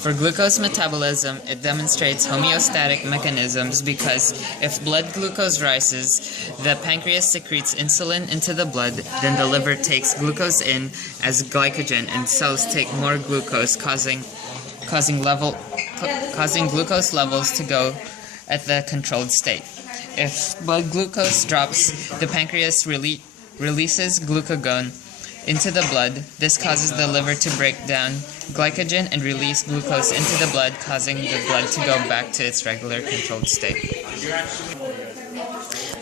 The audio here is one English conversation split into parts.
For glucose metabolism, it demonstrates homeostatic mechanisms because if blood glucose rises, the pancreas secretes insulin into the blood, then the liver takes glucose in as glycogen and cells take more glucose, causing glucose levels to go at the controlled state. If blood glucose drops, the pancreas releases glucagon into the blood. This causes the liver to break down glycogen and release glucose into the blood, causing the blood to go back to its regular controlled state.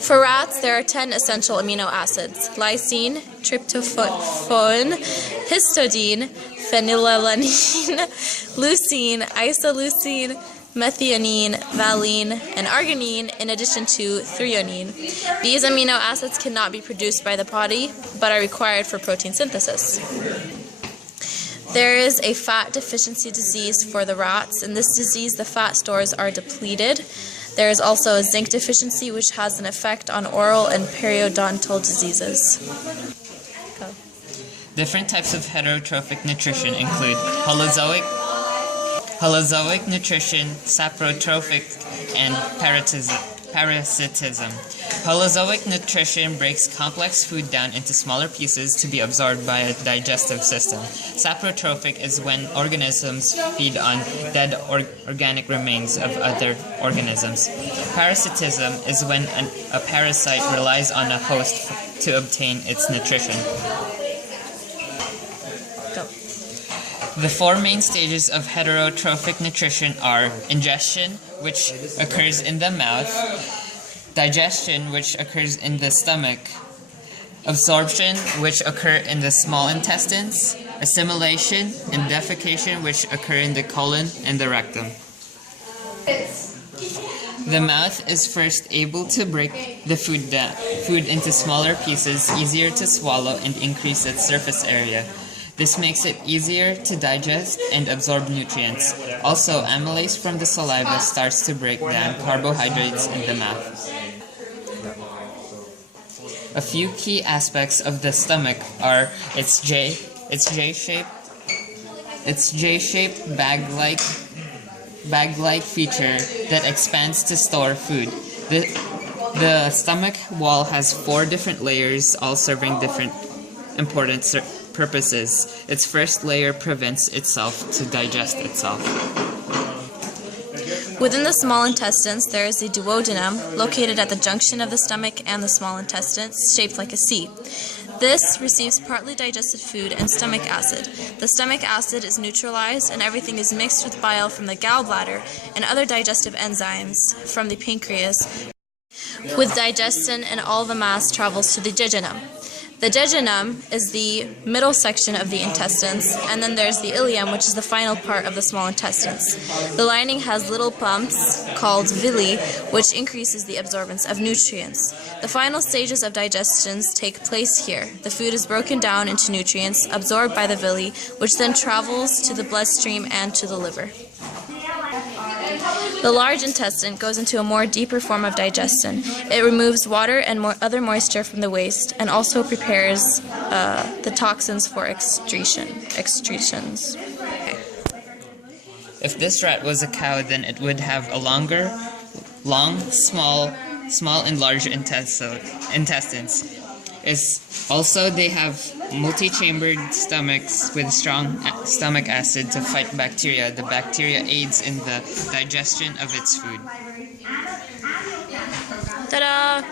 For rats, there are 10 essential amino acids: lysine, tryptophan, histidine, phenylalanine, leucine, isoleucine, methionine, valine, and arginine, in addition to threonine. These amino acids cannot be produced by the body, but are required for protein synthesis. There is a fat deficiency disease for the rats. In this disease, the fat stores are depleted. There is also a zinc deficiency, which has an effect on oral and periodontal diseases. Go. Different types of heterotrophic nutrition include holozoic nutrition, saprotrophic, and parasitism. Holozoic nutrition breaks complex food down into smaller pieces to be absorbed by a digestive system. Saprotrophic is when organisms feed on dead organic remains of other organisms. Parasitism is when a parasite relies on a host to obtain its nutrition. The four main stages of heterotrophic nutrition are ingestion, which occurs in the mouth, digestion, which occurs in the stomach, absorption, which occur in the small intestines, assimilation, and defecation, which occur in the colon and the rectum. The mouth is first able to break the food into smaller pieces, easier to swallow, and increase its surface area. This makes it easier to digest and absorb nutrients. Also, amylase from the saliva starts to break down carbohydrates in the mouth. A few key aspects of the stomach are its J-shaped bag-like feature that expands to store food. The stomach wall has 4 different layers, all serving different important purposes. Its first layer prevents itself to digest itself. Within the small intestines, there is a duodenum located at the junction of the stomach and the small intestines, shaped like a C. This receives partly digested food and stomach acid. The stomach acid is neutralized and everything is mixed with bile from the gallbladder and other digestive enzymes from the pancreas. With digestion, and all the mass travels to the jejunum. The jejunum is the middle section of the intestines, and then there's the ileum, which is the final part of the small intestines. The lining has little pumps called villi, which increases the absorbance of nutrients. The final stages of digestions take place here. The food is broken down into nutrients, absorbed by the villi, which then travels to the bloodstream and to the liver. The large intestine goes into a more deeper form of digestion. It removes water and other moisture from the waste, and also prepares the toxins for excretions. Okay. If this rat was a cow, then it would have a long, small, and large intestines. Also, they have multi-chambered stomachs with strong stomach acid to fight bacteria. The bacteria aids in the digestion of its food. Ta-da!